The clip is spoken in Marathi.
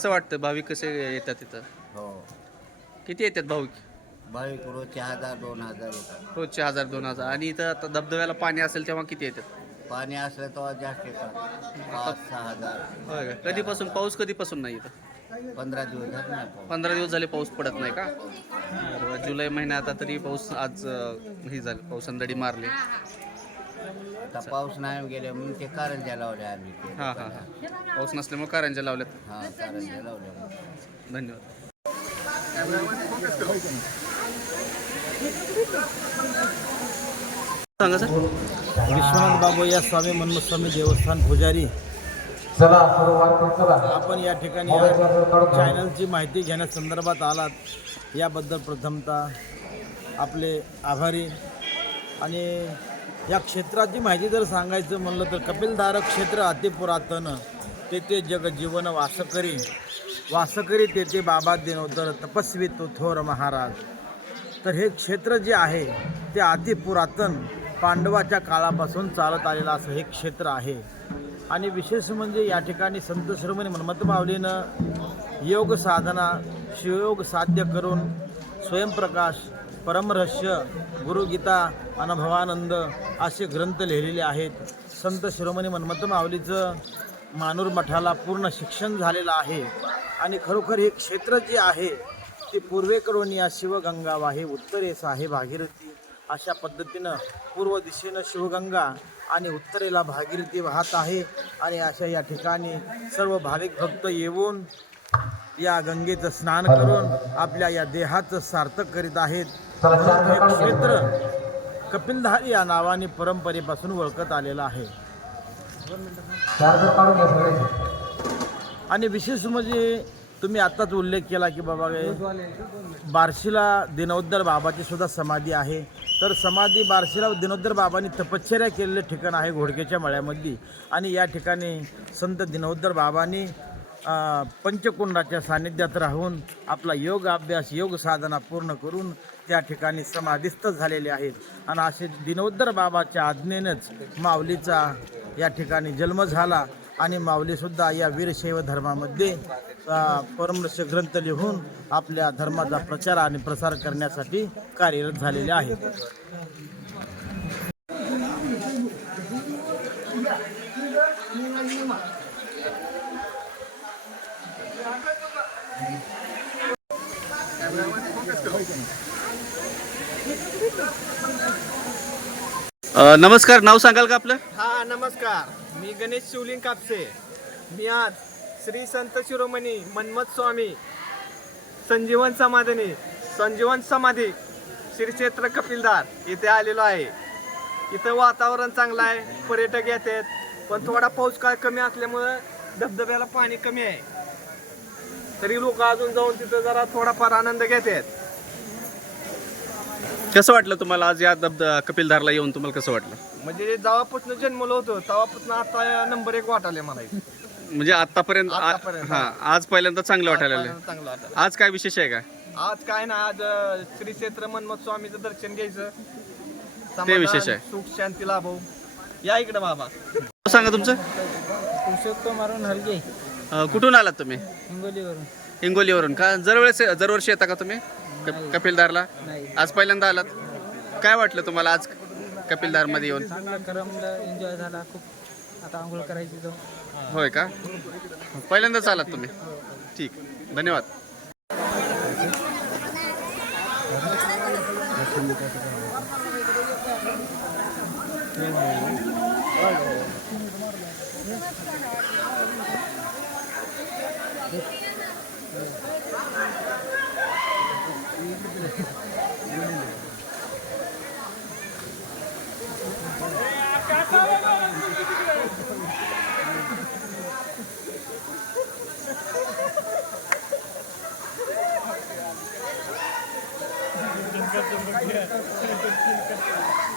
कसं वाटतं? भाविक कसे येतात तिथं? हो. किती येतात भाविक? भाविक रोजचे हजार दोन हजार येतात. रोजचे हजार दोन हजार. आणि इथं आता धबधब्याला पाणी असेल तेव्हा किती येतात? पाणी असलं तेव्हा जास्त येतात. पाच सहा हजार. होय का? कधीपासून? पाऊस कधीपासून नाही इथं? पंधरा दिवस झाले नाही पाऊस. पंधरा दिवस झाले पाऊस पडत नाही का? बरं, जुलै महिन्यात आता तरी पाऊस आज अं, हे झालं पावसांदडी मारली. आता पाऊस नाही गेले म्हणून ते कारंजा लावल्या आम्ही. ते हां हां हां. पाऊस नसल्यामुळे कारंजा लावल्यात. हा कारंजा लावल्या धन्यवाद. सांगा सर. विश्वनाथ बाबू या स्वामी मन्मथ स्वामी देवस्थान पुजारी. आपण या ठिकाणी या चॅनलची माहिती घेण्यासंदर्भात आलात. याबद्दल प्रथमतः आपले आभारी आणि या क्षेत्राची माहिती जर सांगायचं म्हणलं तर कपिलधारक क्षेत्र अतिपुरातन तेथे जगजीवन वासकरी वासकरी तेथे बाबा दिनोदर तपस्वी तो थोर महाराज. तर हे क्षेत्र जे आहे ते अतिपुरातन पांडवाच्या काळापासून चालत आलेलं असं हे क्षेत्र आहे. आणि विशेष म्हणजे या ठिकाणी संत श्रमणी मन्मथ माऊलीनं योग साधना शिवयोग साध्य करून स्वयंप्रकाश परमरहस्य गुरुगीता अनुभवानंद असे ग्रंथ लिहिलेले आहेत. संत शिरोमणी मन्मथ माऊलीचं मानूर मठाला पूर्ण शिक्षण झालेलं आहे. आणि खरोखर हे क्षेत्र जे आहे ते पूर्वेकडून या शिवगंगा वाहे उत्तरेस आहे भागीरथी अशा पद्धतीनं पूर्व दिशेनं शिवगंगा आणि उत्तरेला भागीरथी वाहत आहे. आणि अशा या ठिकाणी सर्व भाविक भक्त येऊन या गंगेचं स्नान करून आपल्या या देहाचं सार्थक करीत आहेत. क्षेत्र कपिलधारी या नावाने परंपरेपासून ओळखत आलेलं आहे. आणि विशेष म्हणजे तुम्ही आत्ताच उल्लेख केला की बाबा बार्शीला दिनोदर बाबाची सुद्धा समाधी आहे. तर समाधी बार्शीला दिनोदर बाबांनी तपश्चर्या केलेलं ठिकाण आहे घोडकेच्या मळ्यामध्ये आणि या ठिकाणी संत दिनोदर बाबांनी पंचकुंडाच्या सान्निध्यात राहून आपला योग अभ्यास योग साधना पूर्ण करून त्या ठिकाणी समाधिस्थ झालेले आहेत. आणि असे दिनोदर बाबाच्या आज्ञेनंच माऊलीचा या ठिकाणी जन्म झाला. आणि माऊलीसुद्धा या वीरशैव धर्मामध्ये अ, ग्रंथ लिहून आपल्या धर्माचा प्रचार आणि प्रसार करण्यासाठी कार्यरत झालेले आहेत. नमस्कार नाव सांगाल का आपलं? हा नमस्कार. मी गणेश शिवलिंग कापसे. मी आज श्री संत शिरोमणी मन्मथ स्वामी संजीवन समाधानी संजीवन समाधी श्री क्षेत्र कपिलदार इथे आलेलो आहे. इथं वातावरण चांगलं आहे पर्यटक येतात पण थोडा पाऊस काळ कमी असल्यामुळं धबधब्याला पाणी कमी आहे. तरी लोक अजून जाऊन तिथं जरा थोडाफार आनंद घेतात. कसं वाटलं तुम्हाला आज या धबध कपिलधारला येऊन तुम्हाला कसं वाटलं? म्हणजे जेव्हापासून जन्मलो होतो तेव्हापासून आता नंबर एक वाटाले मला इथं. म्हणजे आतापर्यंत आतापर्यंत, हा आज पहिल्यांदा चांगलं वाटायला लागलं. चांगलं आज काय विशेष आहे का? आज काय ना आज अ, श्री क्षेत्र मन्मथ स्वामीचं दर्शन घ्यायचं. ते समाधान, विशेष आहे. सुख शांती लाभो. या इकडे बाबा. सांगा तुमचं? पुरुषोत्तम मारून हलगे. अं, कुठून आलात तुम्ही? हिंगोलीवरून. हिंगोलीवरून. का दरवेळेस दरवर्षी येता का तुम्ही? क- कपिलदारला? आज पहिल्यांदा आलात. काय वाटलं तुम्हाला आज कपिलदारमध्ये येऊन? एन्जॉय झाला खूप आता आंघोळ करायची होय का? पहिल्यांदाच आलात तुम्ही. ठीक. धन्यवाद. Yeah.